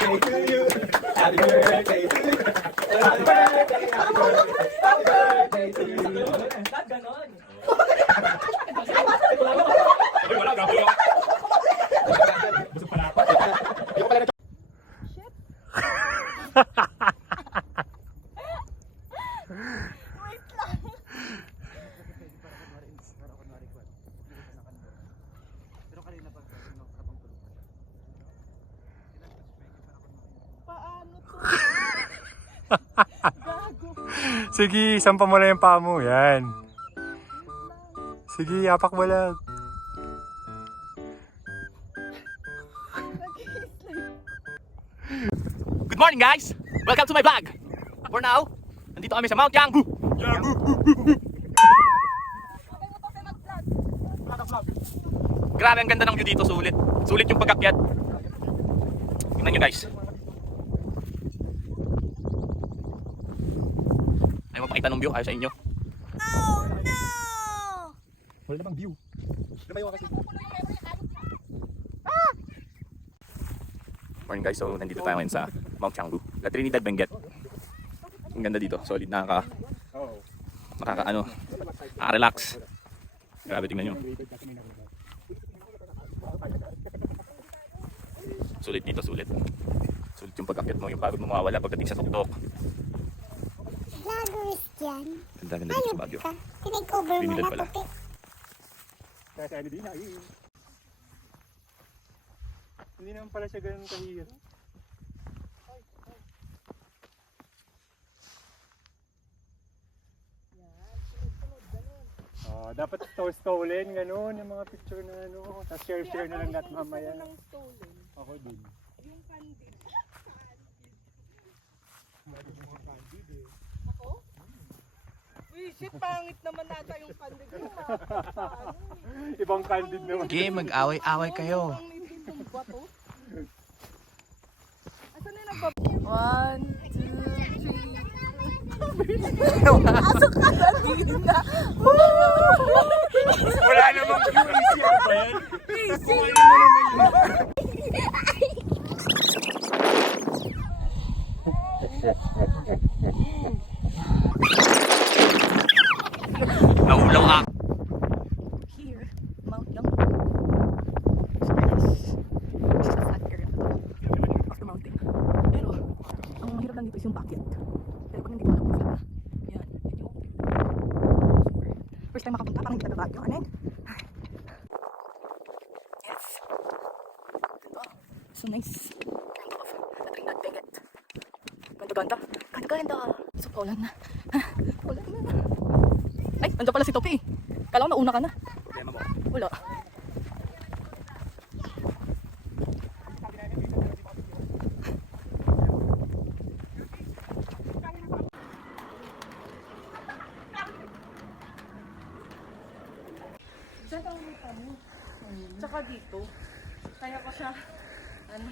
birthday to you. Happy birthday to you. Happy birthday, happy birthday, happy birthday to you. Ba't ganon? Ay, wala ka. Busog pala ako. Shit. Wait lang. Paano to? Gago. Sige, sampa mo lang yung paa mo. Yan. Sige, apak mo lang. Good morning guys! Welcome to my vlog! For now, nandito kami sa Mount Yangbu! Grabe, ang ganda ng view dito, sulit. Sulit yung pagkakyat. Tingnan nyo guys. Ayaw magpakita ng view, ayaw sa inyo. Oh no! Wala namang view. Morning guys, so nandito tayo ngayon sa Mount Yangbu, La Trinidad Benguet. Ang ganda dito, solid, nakaka-relax. Grabe, tingnan nyo. Sulit dito, sulit. Sulit yung pagkakit mo, yung pagod mo mawawala pagdating sa tuktok. Vloggers dyan. Ganda dito sa Baguio. Tinake-over mo Trinidad na pala. puti. Kasi ano din na, hindi naman pala siya ganun kahirap. Dapat stolen, gano'n, yung mga picture na ano, tapos share na lang natin mamaya. Ako din. Yung candid. Ako? Uy, shit, pangit naman nata yung candid mo. Ibang candid naman. Okay, mag-away-away kayo. Asan na nagbab... 1, 2, 3. Asok ka na din na. Wala namang view, easy ba yan? Easy. Naulaw ako. Here, Mount Yangbu. It's very nice. This is a flat area of the mountain. Pero, ang mahirap lang dito is yung paakyat. Pero pag nandito na po flat, yan, yun yung super. First time makapunta, parang hindi na Baguio. Ano yun? Yes. Ganda. So nice. Kind of. La Trinidad Benguet. Ganda-ganda. Ganda-ganda. So, paulan na. Paulan na. Ay, nandiyan pala si Topi. Kala ko nauna ka na. Problema mo. Wala. Saan ka umita mo? Tsaka dito. Kaya ko siya, ano?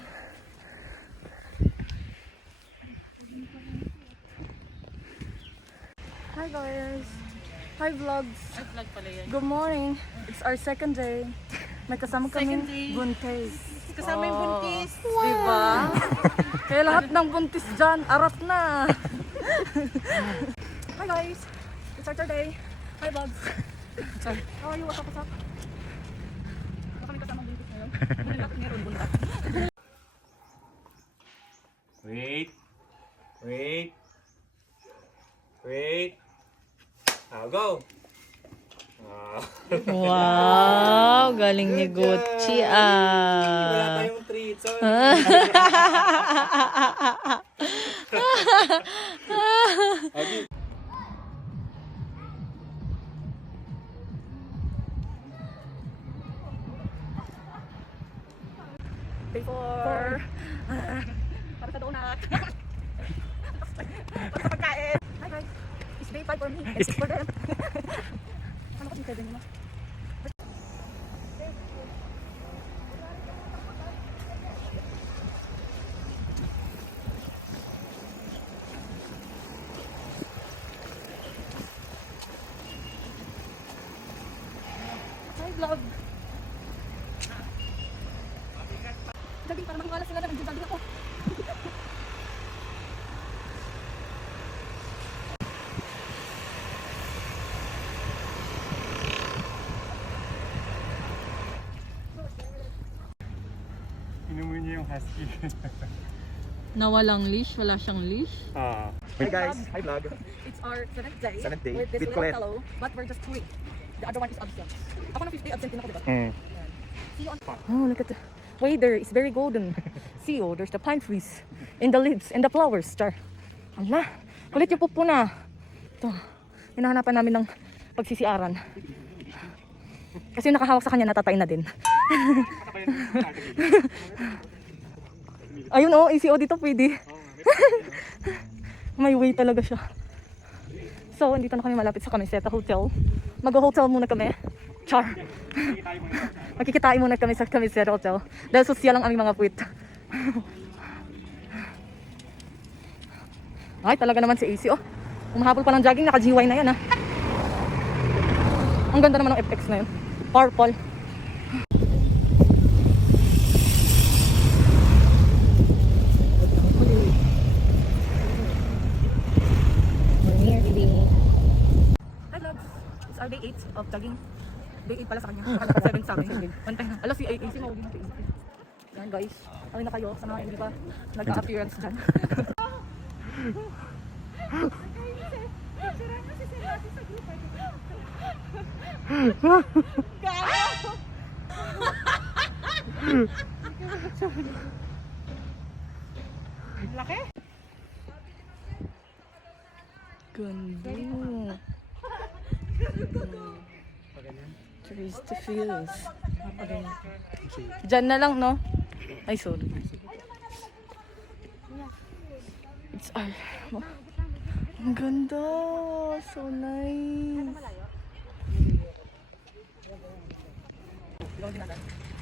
Hi guys! Hi vlogs! Ay, vlog pala yan. Good morning! It's our second day. May kasama kaming Second day. buntis. Kasama yung buntis. Diba? Kaya lahat ng buntis dyan, arap na! Hi guys! It's our third day. Hi vlogs! Sorry. How are you? What's up? What's up? Baka may kasamang buntis ngayon. Bunilak meron buntak. Wait. I'll go. Wow, galing ni Gucci Wala tayong treat, sorry. Before. Para sa donut. Para sa pagkain. Hi guys. It's day 5 for me. It's for them. Ano kasi pwede nyo? Hi vlog. Jogging para mahiwala sila na nag-jogging ako. husky. Na walang leash, wala siyang leash. Ah. Hi guys, hi vlog. It's our 7th day. Seventh day With this with little Colette. fellow, but we're just 3. The other one is absent. Ako na 5th day absent din ako, diba? See you on... Oh, look at the weather. It's very golden. See, oh, there's the pine trees. In the leaves, and the flowers, star. Ala, kulit yung pupo na. Ito, hinahanapan namin ng pagsisiaran. Kasi yung nakahawak sa kanya, natatay na din. Ayun oh, ECO dito pwede. May way talaga siya. So, andito na kami malapit sa Camiseta Hotel. Mag-hotel muna kami. Char. Magkikitain muna kami sa Camiseta Hotel. Dahil social lang aming mga puwit. Ay, talaga naman si AC oh. Umahabol pa ng jogging, naka-GY na yan ah. Ang ganda naman ng FX na yun. Purple. Hi vlogs! It's our day 8 of jogging. Day 8 pala sa kanya. Dapat 7 sa amin. Pantay na. Alas si AC mawagin kay AC. Yan guys. Kami na kayo sa mga hindi pa nag-appearance dyan. Ganda. Trees to feels. Diyan na lang, no? Ay, sorry. It's our... Ang ganda. So nice.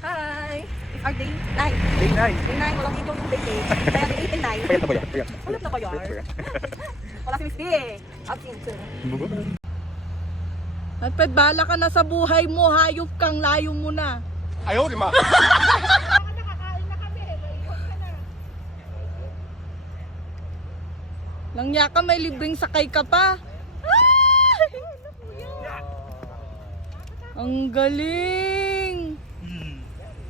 Hi! It's our day 9. Day 9. Day 9, walang ikaw yung day 8. Kaya day 8 and 9. Payat na ba yan? Payat. Ulit na ba yun? Wala si Miss B eh. Absent. At pwede bala ka na sa buhay mo, hayop kang layo mo na. Ayaw, lima. Langya ka, may libreng sakay ka pa. Ang galing!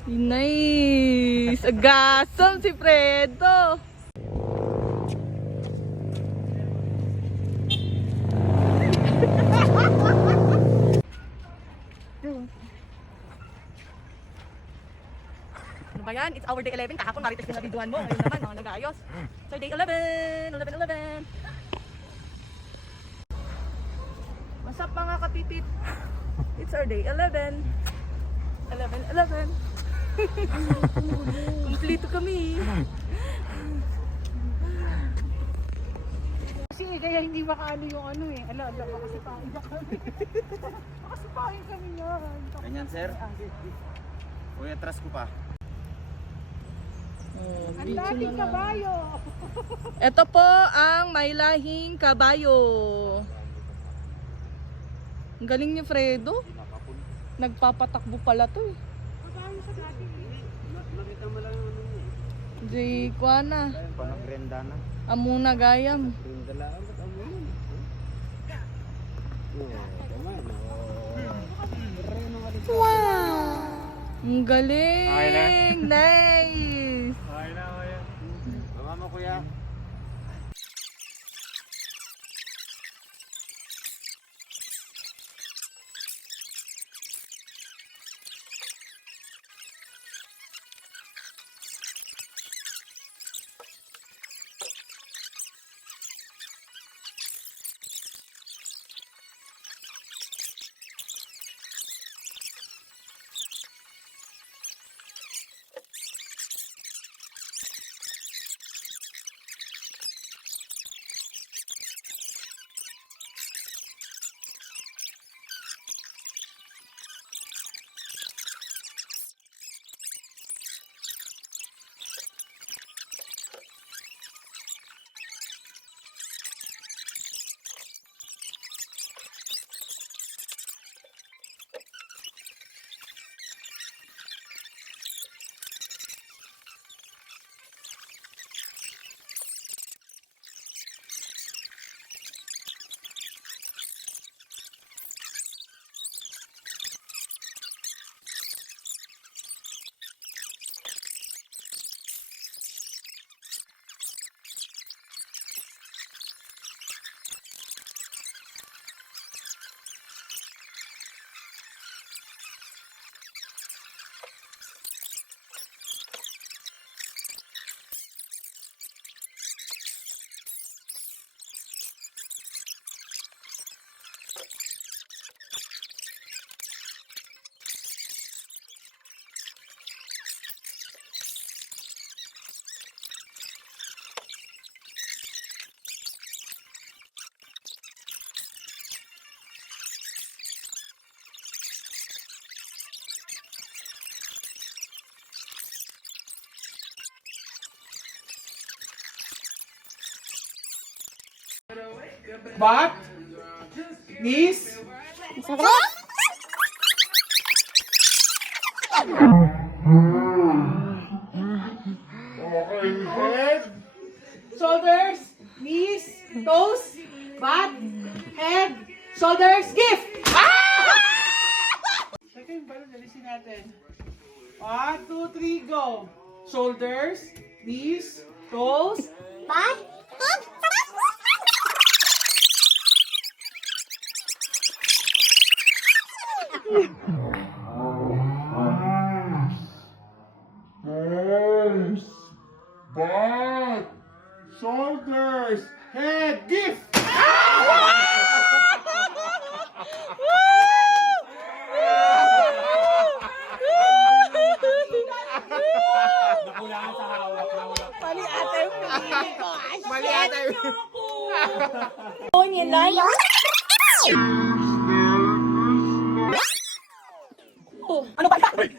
Nice! Agasam si Fredo! Ano ba yan? It's our day 11. Kahapon marites yung nabiduhan mo. Ngayon naman, mga nag-ayos. So day 11. 11. What's up mga kapipit? It's our day 11. 11. Kumplito kami. Kasi kaya hindi makaano yung ano eh. Ala, kasi pangin kami. Kasi pangin kami yan. Ganyan sir. Uy, atras ko pa. Ang lahing kabayo. Ito po ang may lahing kabayo. Ang galing ni Fredo. Nagpapatakbo pala to eh. Di kwa na. Panagrenda na. Amuna gayam. Wow! Ang galing! Nice! Okay na, okay na. Mama mo kuya. butt, knees, head, shoulders, knees, toes, butt, head, shoulders, gift! Teka yung balon, alisin natin. 1, 2, 3, go! Shoulders, knees, toes, Bye. arms, butt, shoulders, head, gift! Nakulangan sa hawak. Mali ate yung pinili ko. Mali ata yun. Oh, nilay. Oh, ano ba? Break!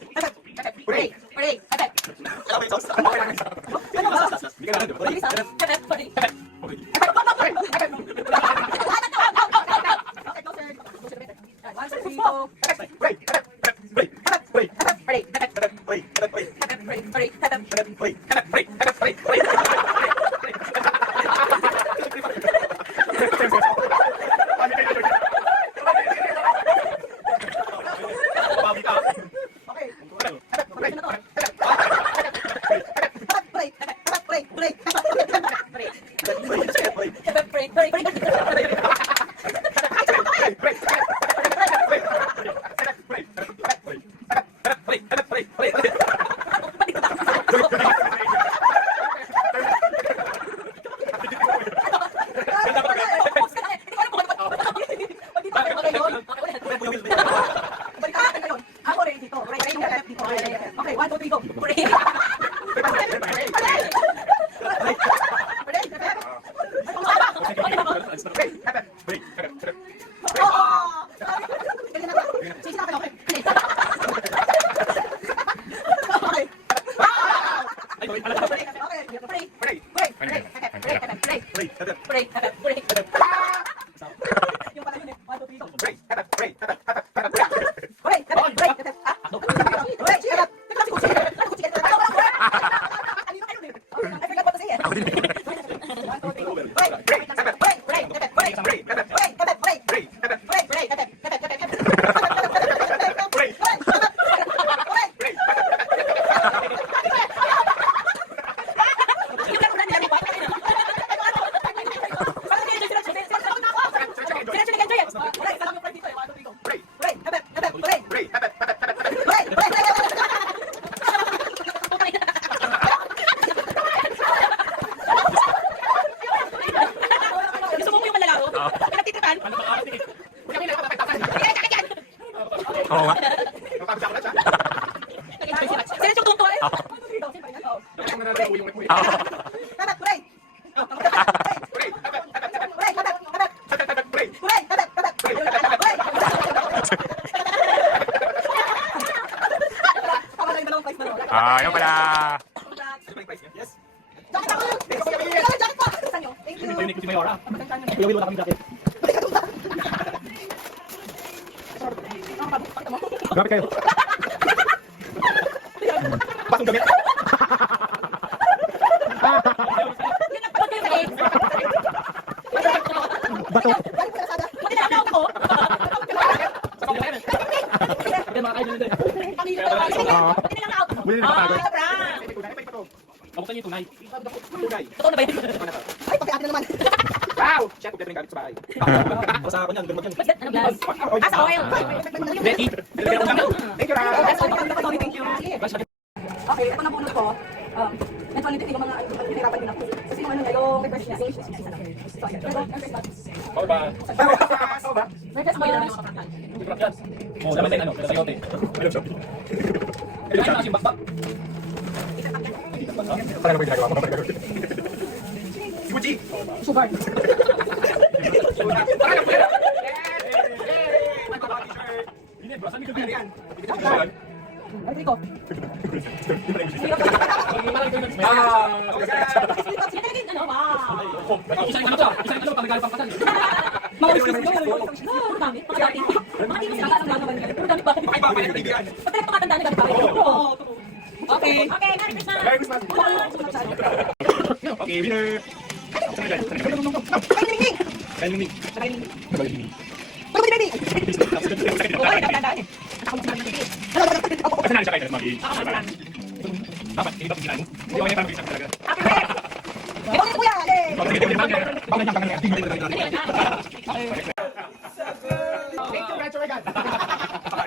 Break! Break! Ano ba? Okay, 1, 2, 3, go. Gusto mo po yung malalaro? Pinagtitipan? Oo nga. Sino yung tungtol eh? Ayun pala. Yes. Thank you. Ito yung Mayora. Kuya Will, wala kaming jacket. Grabe kayo. Pasong gamit. Bato. Muli na nakapagod. Kamusta niyo tunay? Tunay. Totoo na ba yun? Ay, paki-atin na naman. Wow! Chef, huwag gamit sa bahay. Ako sa ako niyan, ganun yan. Ano blast? Asa oil. Betty. Thank you, Ra. Thank you. Okay, ito na bunot ko. Ito ulit yung mga pinirapan din ako. Kasi yung ano na yung request niya. So, Bawal ba? Bawal ba? request mo yun. Oh, dapat din ano, sa yote. Kailangan na kasi bakbak. Parang ano ginagawa mo? Gucci! Sugar. Ay, ko. Ah! Sige, ano ba? Isang ano to? Isang ano pang nagalo pang patay. Mga isip ko, ang dami. Mga dati. Mga hindi mo sila ang mga Pero dami pa. Ay, pa pala bigyan. Pati ito matanda na dati. Oo. Okay. Okay, Merry Christmas. Merry Christmas. Okay, winner. Dynamic. Ano ba baby? Okay, tanda eh. Kasi na siya kayo magi. Dapat hindi ba bigyan mo? Hindi ko niya parang talaga. Happy birthday! Ikaw si Kuya!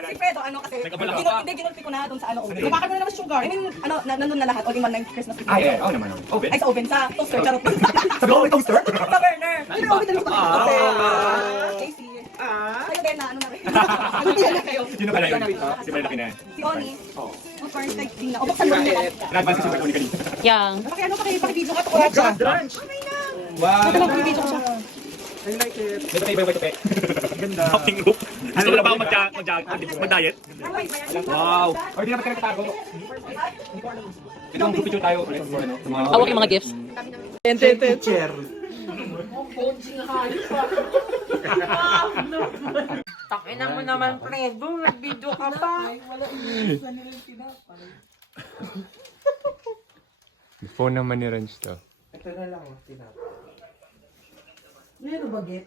Si Fredo, ano kasi, ginulti ko na doon sa ano, oven. Napakal mo na naman sugar. I mean, ano, nandun na lahat, all in one na yung Christmas tree. Ah, yeah. Oo naman. Open. Ay, sa oven, sa toaster, charot. Sabi ko, may toaster? Sa burner. Hindi na oven na lupa. Casey. Kayo din na, ano na rin. Nagtiyan na kayo. Sino pala yun? Si malaki na. Si Oni. Good for like, na. O, buksan mo na. Nag-advance kasi si Tony kanina. Yang. Ano pakibidyo ka? Tukulat siya. Wow. Ito lang pakibidyo siya. May tayo ba ito, pe? Ganda. Hopping group. Gusto mo na ba ako mag-diet? Wow. Or di naman ka nagtatago. Ito ang picture tayo. Hawak yung mga gifts. Chair. Takinan mo naman, Fredo. Nag-video ka pa. Phone naman ni Renz to. Meron ba, Git?